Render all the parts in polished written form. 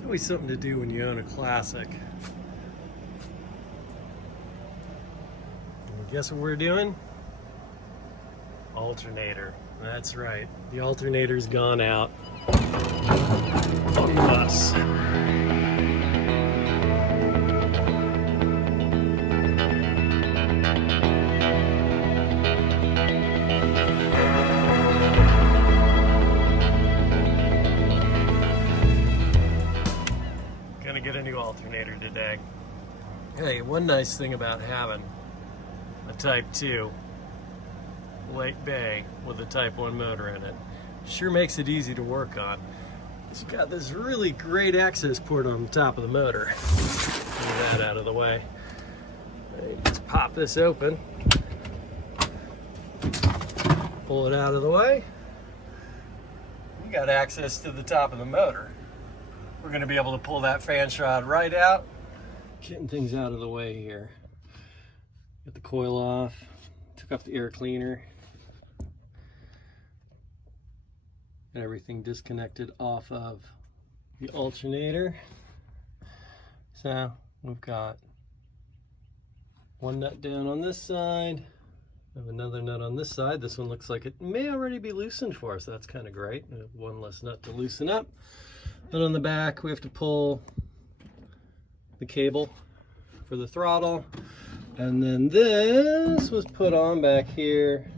It's always something to do when you own a classic. And guess what we're doing? Alternator. That's right. The alternator's gone out on the bus. Gonna get a new alternator today. Hey, one nice thing about having a Type 2 Lake Bay with a Type 1 motor in it sure makes it easy to work on. It's got this really great access port on the top of the motor. Move that out of the way. Just pop this open, pull it out of the way. You got access to the top of the motor. We're going to be able to pull that fan shroud right out. Getting things out of the way here. Get the coil off. Took off the air cleaner. Got everything disconnected off of the alternator. So we've got one nut down on this side. We have another nut on this side. This one looks like it may already be loosened for us. That's kind of great. We have one less nut to loosen up. Then on the back, we have to pull the cable for the throttle. And then this was put on back here.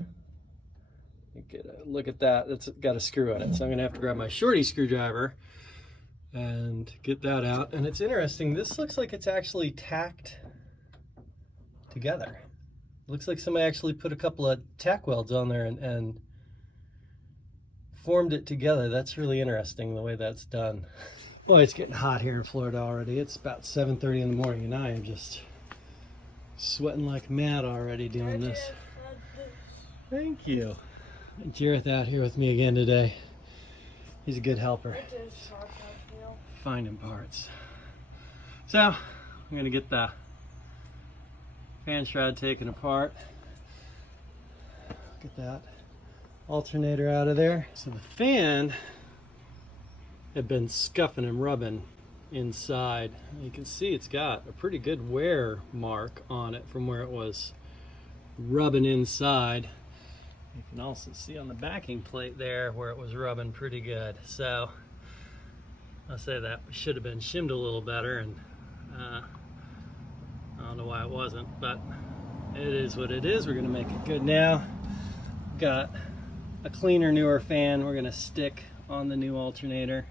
Look at that, it's got a screw in it. So I'm gonna have to grab my shorty screwdriver and get that out. And it's interesting, this looks like it's actually tacked together. Looks like somebody actually put a couple of tack welds on there and formed it together. That's really interesting the way that's done. Boy, it's getting hot here in Florida already. It's about 7:30 in the morning and I am just sweating like mad already doing this. Thank you. Jareth out here with me again today. He's a good helper. Finding parts. So I'm gonna get the fan shroud taken apart. Get that alternator out of there. So the fan had been scuffing and rubbing inside. You can see it's got a pretty good wear mark on it from where it was rubbing inside. You can also see on the backing plate there where it was rubbing pretty good. So I'll say that should have been shimmed a little better, and I don't know why it wasn't, but it is what it is. We're gonna make it good now. Got a cleaner, newer fan we're gonna stick on the new alternator.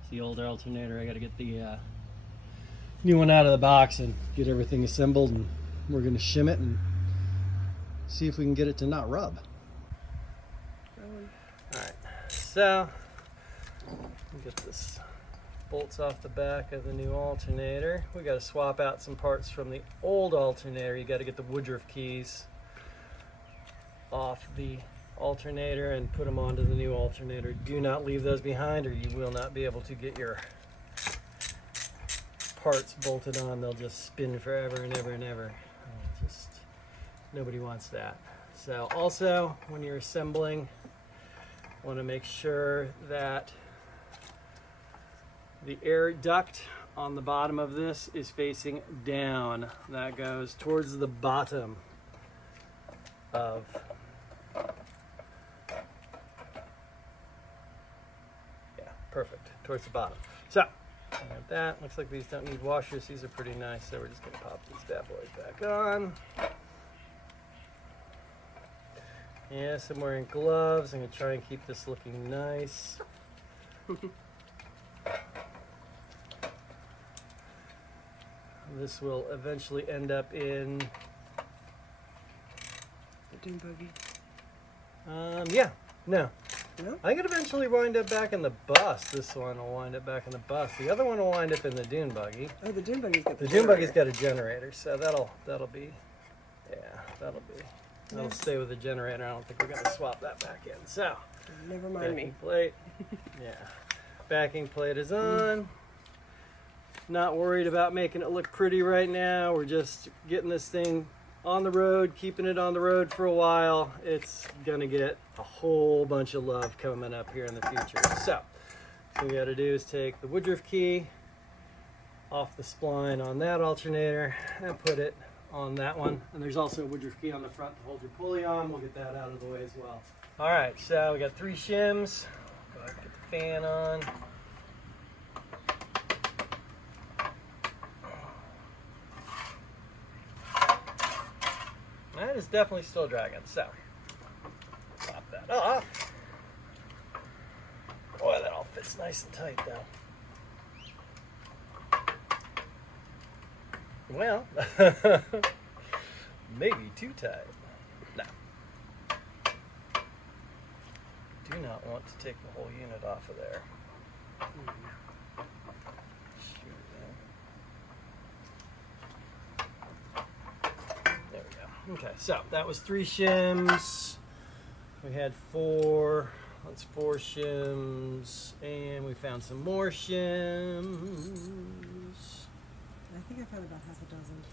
It's the older alternator. I gotta get the new one out of the box and get everything assembled, and we're gonna shim it and see if we can get it to not rub. Alright, so get this bolts off the back of the new alternator. We got to swap out some parts from the old alternator. You got to get the Woodruff keys off the alternator and put them onto the new alternator. Do not leave those behind or you will not be able to get your parts bolted on. They'll just spin forever and ever and ever. Just nobody wants that. So also when you're assembling, want to make sure that the air duct on the bottom of this is facing down. That goes towards the bottom of perfect, towards the bottom. So got that. Looks like these don't need washers. These are pretty nice, so we're just gonna pop these bad boys back on. Yes, I'm wearing gloves. I'm gonna try and keep this looking nice. This will eventually end up in the dune buggy. Yeah, no. No? I think it eventually wind up back in the bus. This one will wind up back in the bus. The other one will wind up in the dune buggy. Oh, the dune buggy's got the dune buggy's got a generator, so that'll be, yeah, that'll stay with the generator. I don't think we're gonna swap that back in. So, never mind me. Plate, yeah, backing plate is on. Not worried about making it look pretty right now. We're just getting this thing on the road, keeping it on the road for a while. It's gonna get a whole bunch of love coming up here in the future. So what we gotta do is take the Woodruff key, off the spline on that alternator and put it on that one. And there's also a woodruff key on the front to hold your pulley on. We'll get that out of the way as well. All right, so we got 3 shims. Go ahead and get the fan on. That is definitely still dragging, so pop that off. Boy, that all fits nice and tight though. Well, maybe too tight. No. Do not want to take the whole unit off of there. There we go. Okay, so that was 3 shims. We had 4. That's 4 shims, and we found some more shims. I think I found about half a dozen.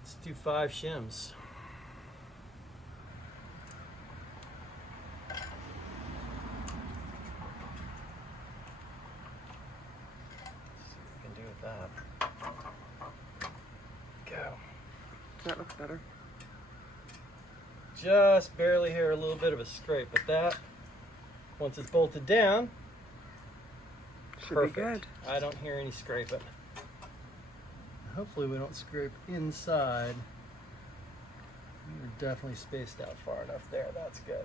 Let's do 5 shims. Let's see what we can do with that. Go. That looks better. Just barely hear a little bit of a scrape, but that, once it's bolted down, Should perfect. be good. I don't hear any scraping. Hopefully we don't scrape inside. We're definitely spaced out far enough there. That's good.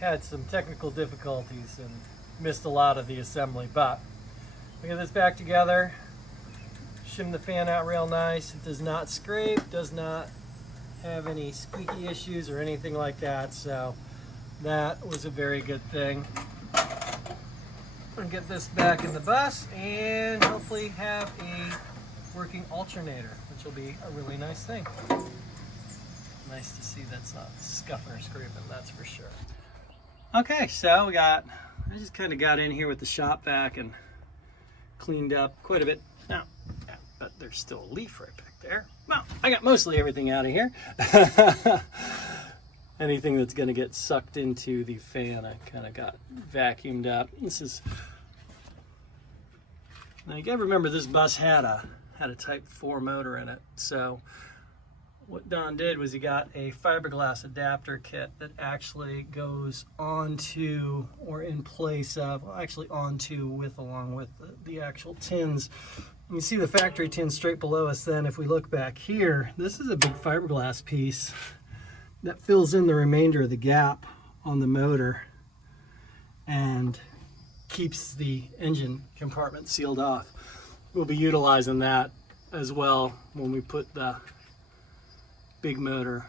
Had some technical difficulties and missed a lot of the assembly, but we get this back together. Shim the fan out real nice. It does not scrape, does not have any squeaky issues or anything like that, so that was a very good thing. And get this back in the bus and hopefully have a working alternator, which will be a really nice thing. Nice to see that's not scuffing or scraping, that's for sure. Okay, so I just kind of got in here with the shop vac and cleaned up quite a bit. Now, but there's still a leaf right back there. Well, I got mostly everything out of here. Anything that's going to get sucked into the fan, I kind of got vacuumed up. This is, now you got to remember this bus had a Type 4 motor in it. So what Don did was he got a fiberglass adapter kit that actually goes onto or in place of, well, actually onto with along with the actual tins. You can see the factory tin straight below us. Then if we look back here, this is a big fiberglass piece that fills in the remainder of the gap on the motor and keeps the engine compartment sealed off. We'll be utilizing that as well when we put the big motor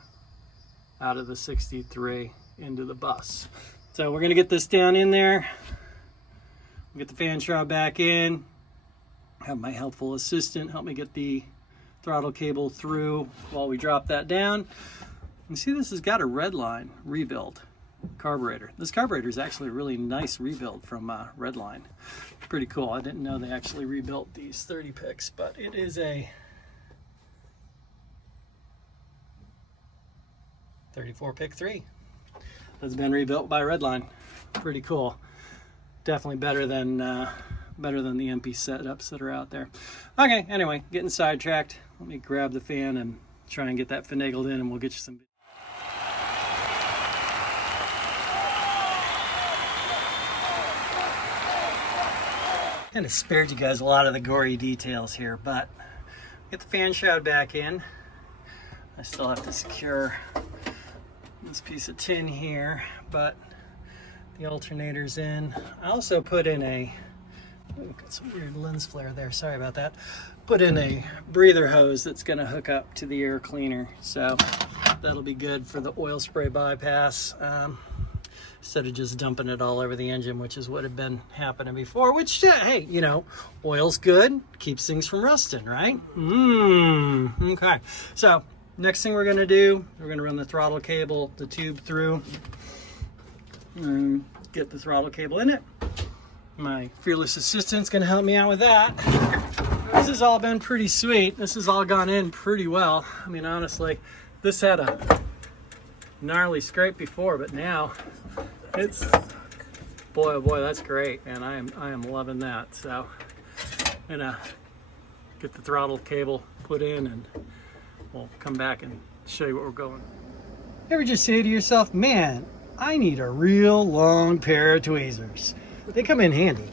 out of the 63 into the bus. So we're gonna get this down in there, get the fan shroud back in, have my helpful assistant help me get the throttle cable through while we drop that down. You see this has got a Redline rebuild carburetor. This carburetor is actually a really nice rebuild from Redline. Pretty cool. I didn't know they actually rebuilt these 30 picks, but it is a 34 pick 3 that's been rebuilt by Redline. Pretty cool. Definitely better than the MP setups that are out there. Okay, anyway, getting sidetracked. Let me grab the fan and try and get that finagled in, and we'll get you some. Kind of spared you guys a lot of the gory details here, but get the fan shroud back in. I still have to secure this piece of tin here, but the alternator's in. I also put in a, got some weird lens flare there, sorry about that. Put in a breather hose that's gonna hook up to the air cleaner. So that'll be good for the oil spray bypass. Instead of just dumping it all over the engine, which is what had been happening before, which, hey, you know, oil's good, keeps things from rusting, right? Okay. So next thing we're gonna do, we're gonna run the throttle cable, the tube through, and get the throttle cable in it. My fearless assistant's gonna help me out with that. This has all been pretty sweet. This has all gone in pretty well. I mean, honestly, this had a gnarly scrape before, but now it's, boy oh boy, that's great, and I am loving that. So and get the throttle cable put in, and we'll come back and show you what we're going. Ever just say to yourself, man, I need a real long pair of tweezers. They come in handy.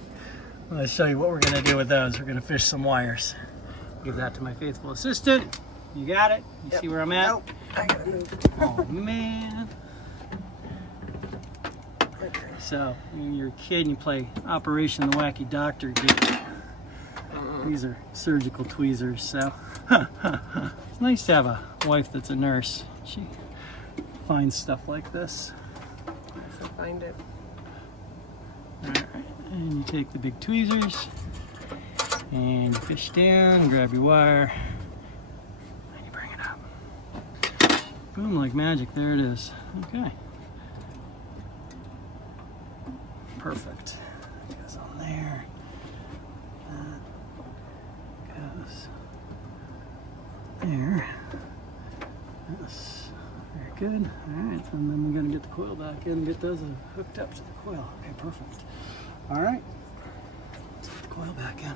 I'll show you what we're gonna do with those. We're gonna fish some wires. Give that to my faithful assistant. You got it? You Yep. see where I'm at? Nope. I gotta move. Oh man. Okay. So when you're a kid and you play Operation the Wacky Doctor game. These are surgical tweezers, so it's nice to have a wife that's a nurse. She finds stuff like this. So find it. Alright, and you take the big tweezers and you fish down, grab your wire, and you bring it up. Boom, like magic, there it is. Okay. Perfect. It goes on there. That goes there. Yes. Very good. Alright, so then we're going to get the coil back in and get those hooked up to the coil. Okay, perfect. Alright. Let's get the coil back in.